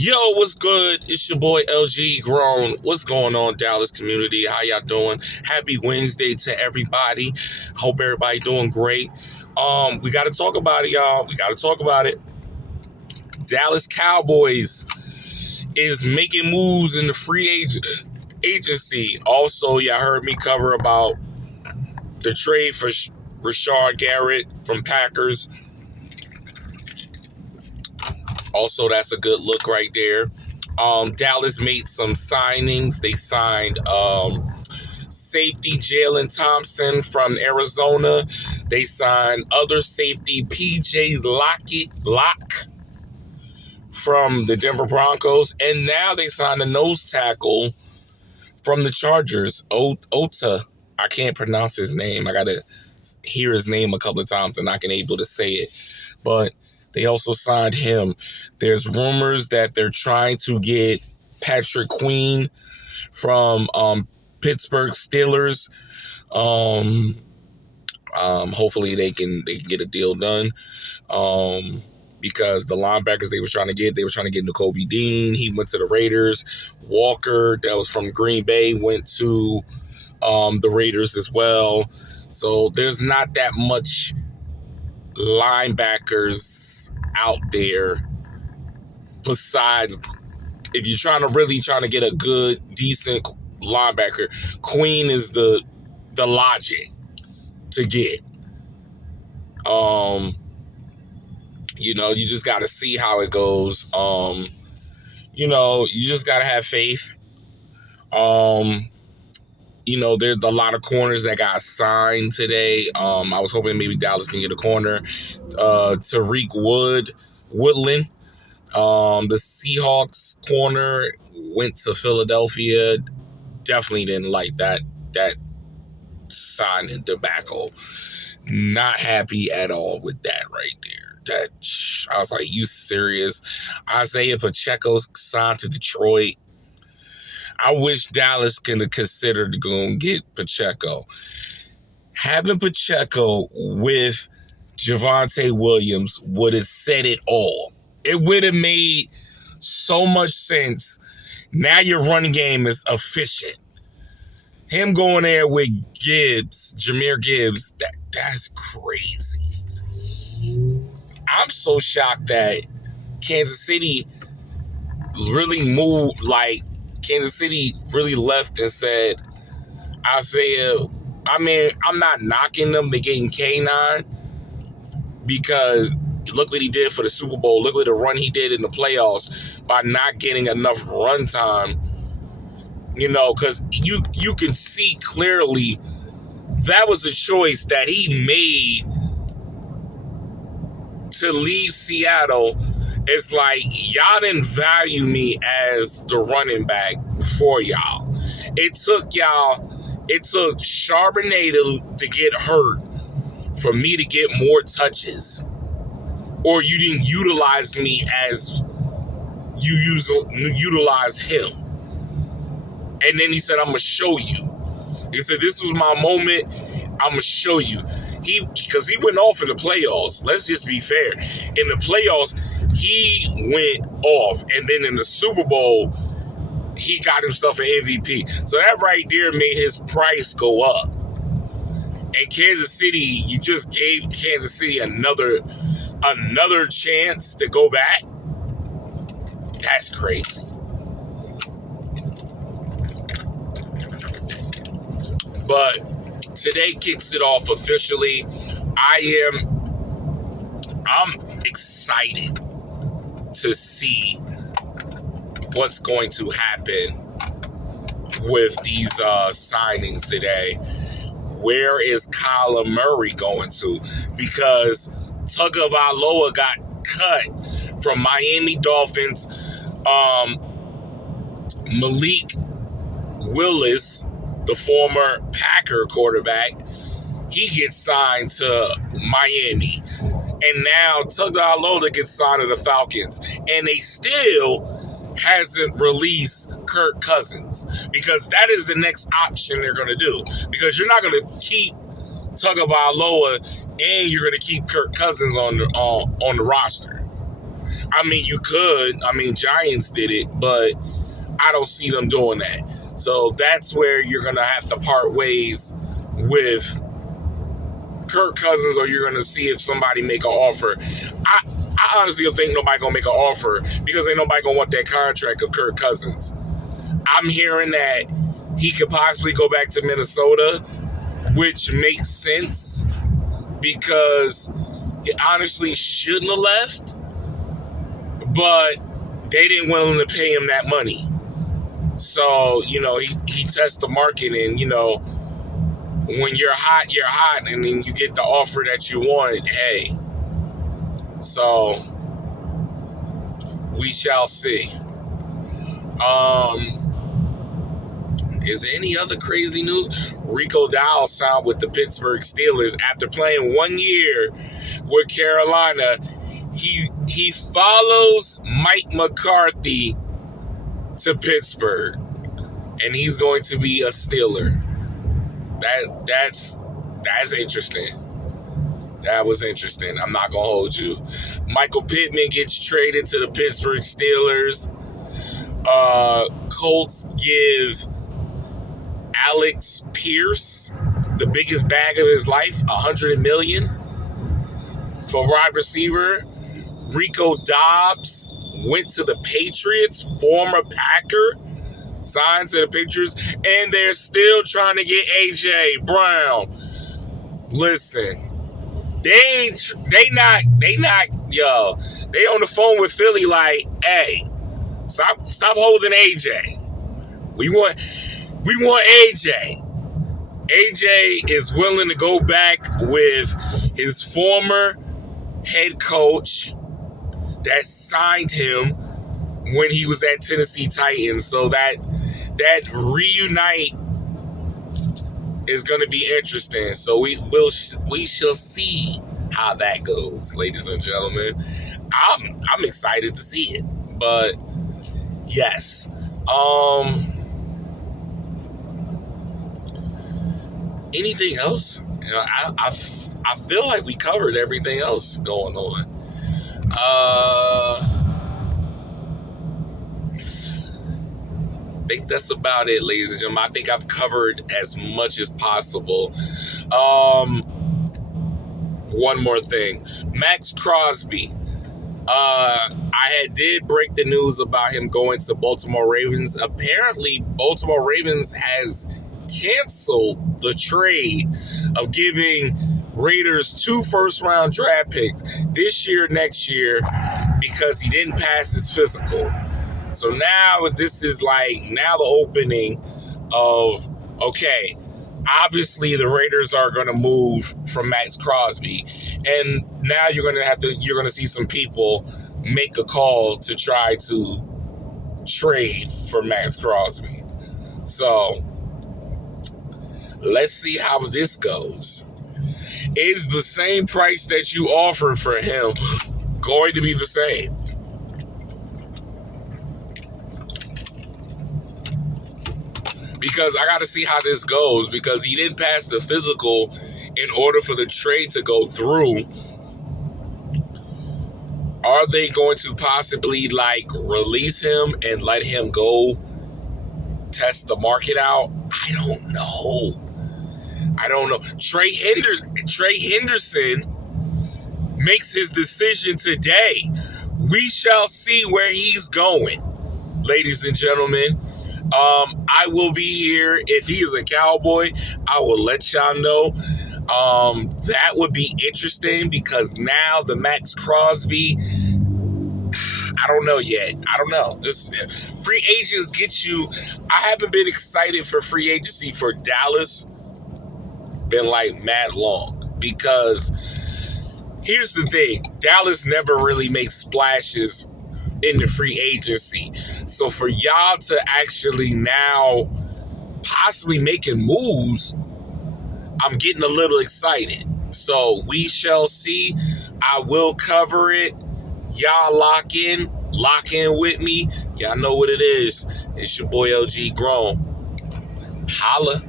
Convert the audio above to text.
Yo, what's good? It's your boy LG Grown. What's going on, Dallas community? How y'all doing? Happy Wednesday to everybody. Hope everybody doing great. We got to talk about it, y'all. We got to talk about it. Dallas Cowboys is making moves in the agency. Also, y'all heard me cover about the trade for Rashard Garrett from Packers. Also, that's a good look right there. Dallas made some signings. They signed safety Jalen Thompson from Arizona. They signed other safety PJ Locke from the Denver Broncos. And now they signed a nose tackle from the Chargers, Ota. I can't pronounce his name. I got to hear his name a couple of times and I can able to say it. But they also signed him. There's rumors that they're trying to get Patrick Queen from Pittsburgh Steelers. Hopefully they can get a deal done. Because the linebackers they were trying to get Nakobe Dean. He went to the Raiders. Walker, that was from Green Bay, went to the Raiders as well. So there's not that much linebackers out there besides if you're trying to get a good, decent linebacker. Queen is the logic to get. You just got to see how it goes. You just got to have faith. There's a lot of corners that got signed today. I was hoping maybe Dallas can get a corner. Tariq Woodland, the Seahawks corner, went to Philadelphia. Definitely didn't like that signing debacle. Not happy at all with that right there. I was like, you serious? Isaiah Pacheco signed to Detroit. I wish Dallas could have considered going to get Pacheco. Having Pacheco with Javonte Williams would have said it all. It would have made so much sense. Now your running game is efficient. Him going there with Jahmyr Gibbs, that's crazy. I'm so shocked that Kansas City really moved, Kansas City really left and said, I'm not knocking them. They're getting K9 because look what he did for the Super Bowl. Look what the run he did in the playoffs by not getting enough run time. Because you can see clearly that was a choice that he made to leave Seattle. It's like, y'all didn't value me as the running back for y'all. It took Charbonnet to get hurt for me to get more touches. Or you didn't utilize me as you utilized him. And then he said, I'm going to show you. He said, this was my moment. I'm going to show you. Because he went off in the playoffs. Let's just be fair. In the playoffs, he went off. And then in the Super Bowl, he got himself an MVP. So that right there made his price go up. And Kansas City, you just gave Kansas City another chance to go back. That's crazy. But today kicks it off officially. I'm excited to see what's going to happen with these signings today. Where is Kyler Murray going to? Because Tagovailoa got cut from Miami Dolphins. Malik Willis, the former Packer quarterback, he gets signed to Miami. And now Tagovailoa gets signed to the Falcons. And they still hasn't released Kirk Cousins because that is the next option they're going to do. Because you're not going to keep Tagovailoa and you're going to keep Kirk Cousins on the roster. I mean, you could. I mean, Giants did it, but I don't see them doing that. So that's where you're going to have to part ways with Kirk Cousins, or you're going to see if somebody make an offer. I honestly don't think nobody going to make an offer because ain't nobody going to want that contract of Kirk Cousins. I'm hearing that he could possibly go back to Minnesota, which makes sense because he honestly shouldn't have left, but they didn't willing to pay him that money. So, he tests the market, and, when you're hot, and then you get the offer that you wanted, hey. So, we shall see. Is there any other crazy news? Rico Dowdle signed with the Pittsburgh Steelers after playing 1 year with Carolina. He follows Mike McCarthy to Pittsburgh, and he's going to be a Steeler. That's interesting. That was interesting. I'm not gonna hold you. Michael Pittman gets traded to the Pittsburgh Steelers. Colts give Alex Pierce the biggest bag of his life, $100 million for wide receiver. Rico Dobbs went to the Patriots, former Packer, signed to the Patriots, and they're still trying to get A.J. Brown. Listen, they on the phone with Philly like, hey, stop holding A.J. We want A.J. A.J. is willing to go back with his former head coach that signed him when he was at Tennessee Titans. So that reunite is going to be interesting. So we shall see how that goes, ladies and gentlemen. I'm excited to see it. But yes. Anything else? I feel like we covered everything else going on. I think that's about it, ladies and gentlemen. I think I've covered as much as possible. One more thing. Maxx Crosby. I did break the news about him going to Baltimore Ravens. Apparently, Baltimore Ravens has canceled the trade of giving Raiders 2 first-round draft picks this year, next year, because he didn't pass his physical. So now this is now the opening of, okay, obviously the Raiders are going to move from Maxx Crosby, and now you're going to see some people make a call to try to trade for Maxx Crosby. So let's see how this goes. Is the same price that you offered for him going to be the same? Because I got to see how this goes, because he didn't pass the physical in order for the trade to go through. Are they going to possibly release him and let him go test the market out? I don't know. Trey Henderson makes his decision today. We shall see where he's going, ladies and gentlemen. I will be here. If he is a Cowboy, I will let y'all know. That would be interesting, because now the Maxx Crosby, I don't know yet. I don't know. This free agents get you. I haven't been excited for free agency for Dallas. Been mad long, because here's the thing. Dallas never really makes splashes in the free agency. So for y'all to actually now possibly making moves, I'm getting a little excited. So we shall see. I will cover it. Y'all lock in with me. Y'all know what it is. It's your boy LG Grown. Holla.